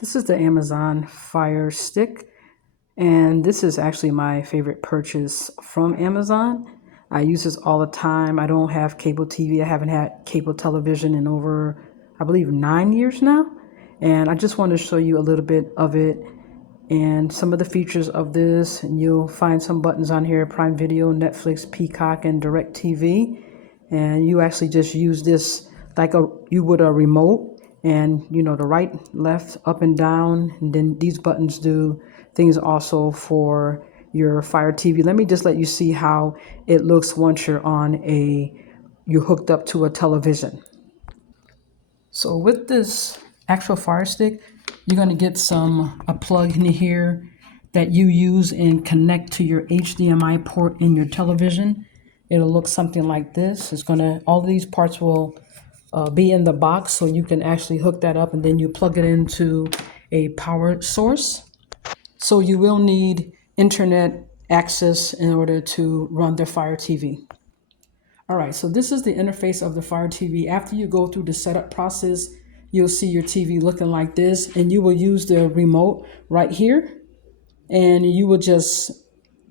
This is the Amazon Fire Stick, and this is actually my favorite purchase from Amazon. I use this all the time. I don't have cable TV. I haven't had cable television in over, I believe, 9 years now. And I just want to show you a little bit of it and some of the features of this. And you'll find some buttons on here: Prime Video, Netflix, Peacock, and Direct TV. And you actually just use this like you would a remote. And the right, left, up and down, and then these buttons do things also for your Fire TV. Let me just let you see how it looks once you're hooked up to a television. So with this actual Fire Stick, you're going to get a plug in here that you use and connect to your HDMI port in your television. It'll look something like this. All of these parts will be in the box, so you can actually hook that up, and then you plug it into a power source. So you will need internet access in order to run the Fire TV. All right, so this is the interface of the Fire TV. After you go through the setup process, you'll see your TV looking like this, and you will use the remote right here, and you will just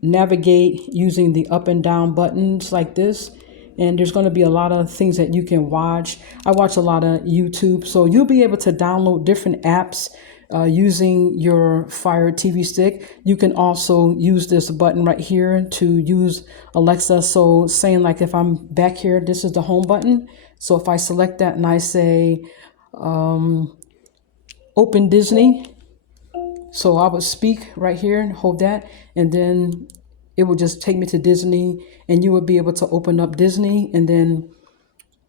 navigate using the up and down buttons like this. And there's going to be a lot of things that you can watch. I watch a lot of YouTube, so you'll be able to download different apps using your Fire TV stick. You can also use this button right here to use Alexa. So saying like if I'm back here, this is the home button. So if I select that and I say open Disney, so I would speak right here and hold that, and then it will just take me to Disney, and you will be able to open up Disney, and then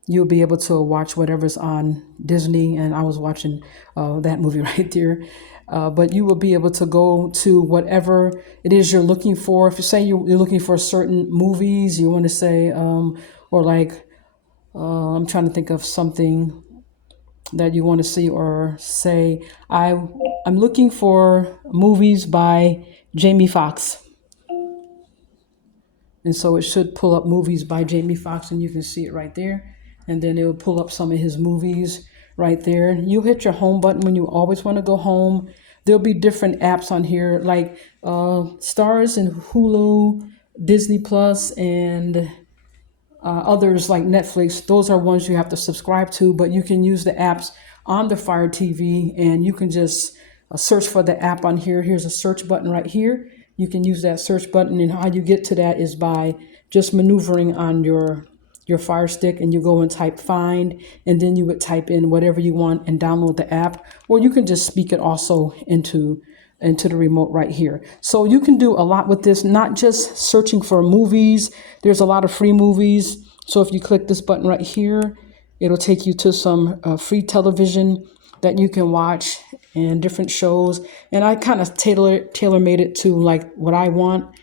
you'll be able to watch whatever's on Disney. And I was watching that movie right there. But you will be able to go to whatever it is you're looking for. If you say you're looking for certain movies, you want to say, or like, I'm trying to think of something that you want to see, or say, I'm looking for movies by Jamie Foxx. And so it should pull up movies by Jamie Foxx, and you can see it right there. And then it will pull up some of his movies right there. You hit your home button when you always want to go home. There'll be different apps on here like Stars and Hulu, Disney Plus, and others like Netflix. Those are ones you have to subscribe to, but you can use the apps on the Fire TV, and you can just search for the app on here. Here's a search button right here. You can use that search button, and how you get to that is by just maneuvering on your Fire Stick, and you go and type find, and then you would type in whatever you want and download the app, or you can just speak it also into the remote right here. So you can do a lot with this, not just searching for movies. There's a lot of free movies. So if you click this button right here, it'll take you to some free television that you can watch and different shows. And I kind of tailor-made it to like what I want.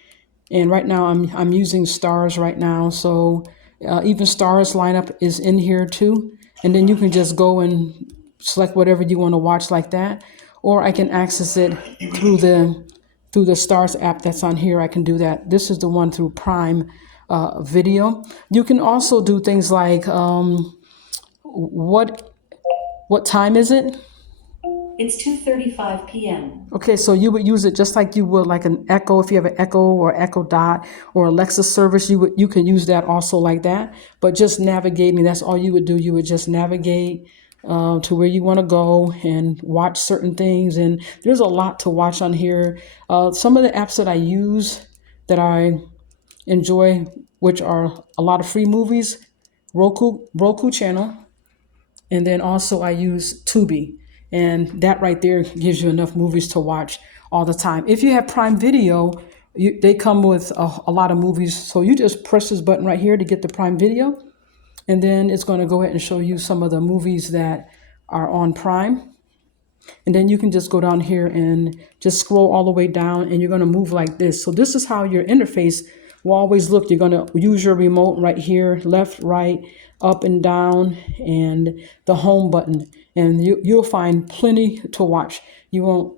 And right now I'm using Stars right now. So even Stars lineup is in here too. And then you can just go and select whatever you want to watch like that. Or I can access it through the Stars app that's on here. I can do that. This is the one through Prime Video. You can also do things like what time is it? It's 2:35 p.m. Okay, so you would use it just like you would like an Echo. If you have an Echo or Echo Dot or Alexa service, you can use that also like that. But just navigating, that's all you would do. You would just navigate to where you want to go and watch certain things. And there's a lot to watch on here. Some of the apps that I use that I enjoy, which are a lot of free movies, Roku channel. And then also I use Tubi. And that right there gives you enough movies to watch all the time. If you have Prime Video, they come with a lot of movies. So you just press this button right here to get the Prime Video. And then it's going to go ahead and show you some of the movies that are on Prime. And then you can just go down here and just scroll all the way down, and you're going to move like this. So this is how your interface will always look. You're going to use your remote right here, left, right, up and down, and the home button. And you'll find plenty to watch. You won't,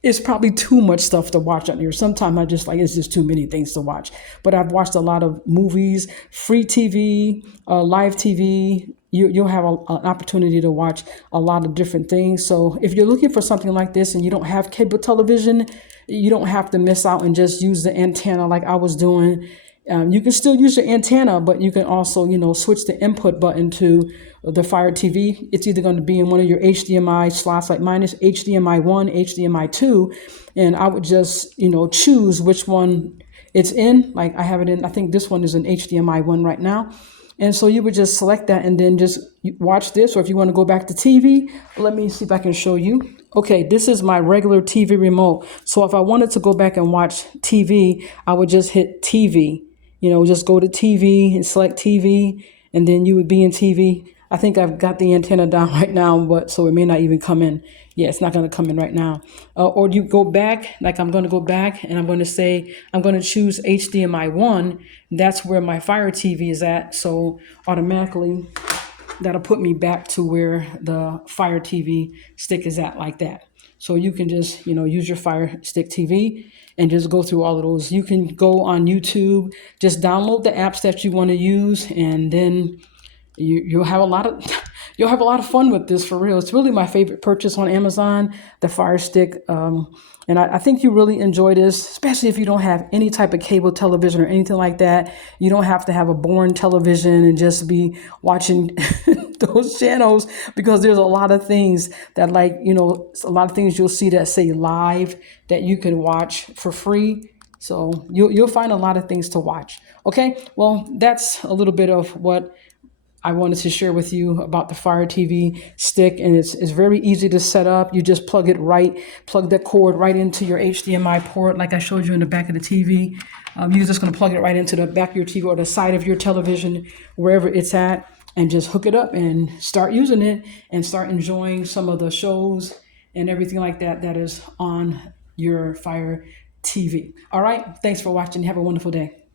it's probably too much stuff to watch on here. Sometimes I just like, it's just too many things to watch. But I've watched a lot of movies, free TV, live TV. you'll have an opportunity to watch a lot of different things. So if you're looking for something like this and you don't have cable television, you don't have to miss out and just use the antenna like I was doing. You can still use your antenna, but you can also, switch the input button to the Fire TV. It's either going to be in one of your HDMI slots, like mine is HDMI 1, HDMI 2, and I would just, choose which one it's in. Like I have it in, I think this one is an HDMI 1 right now. And so you would just select that and then just watch this. Or if you want to go back to TV, let me see if I can show you. Okay, this is my regular TV remote. So if I wanted to go back and watch TV, I would just hit TV. Just go to TV and select TV, and then you would be in TV. I think I've got the antenna down right now, but so it may not even come in. Yeah, it's not going to come in right now. Or you go back, like I'm going to go back and I'm going to say, I'm going to choose HDMI 1. That's where my Fire TV is at. So automatically that'll put me back to where the Fire TV stick is at, like that. So you can just, use your Fire Stick TV and just go through all of those. You can go on YouTube, just download the apps that you want to use, and then you'll have a lot of fun with this, for real. It's really my favorite purchase on Amazon, the Fire Stick. And I think you really enjoy this, especially if you don't have any type of cable television or anything like that. You don't have to have a boring television and just be watching those channels, because there's a lot of things that, a lot of things you'll see that say live that you can watch for free. So you'll find a lot of things to watch. Okay, well, that's a little bit of what I wanted to share with you about the Fire TV stick, and it's very easy to set up. You just plug that cord right into your HDMI port, like I showed you in the back of the TV. You're just going to plug it right into the back of your TV or the side of your television, wherever it's at, and just hook it up and start using it and start enjoying some of the shows and everything like that that is on your Fire TV. All right, thanks for watching. Have a wonderful day.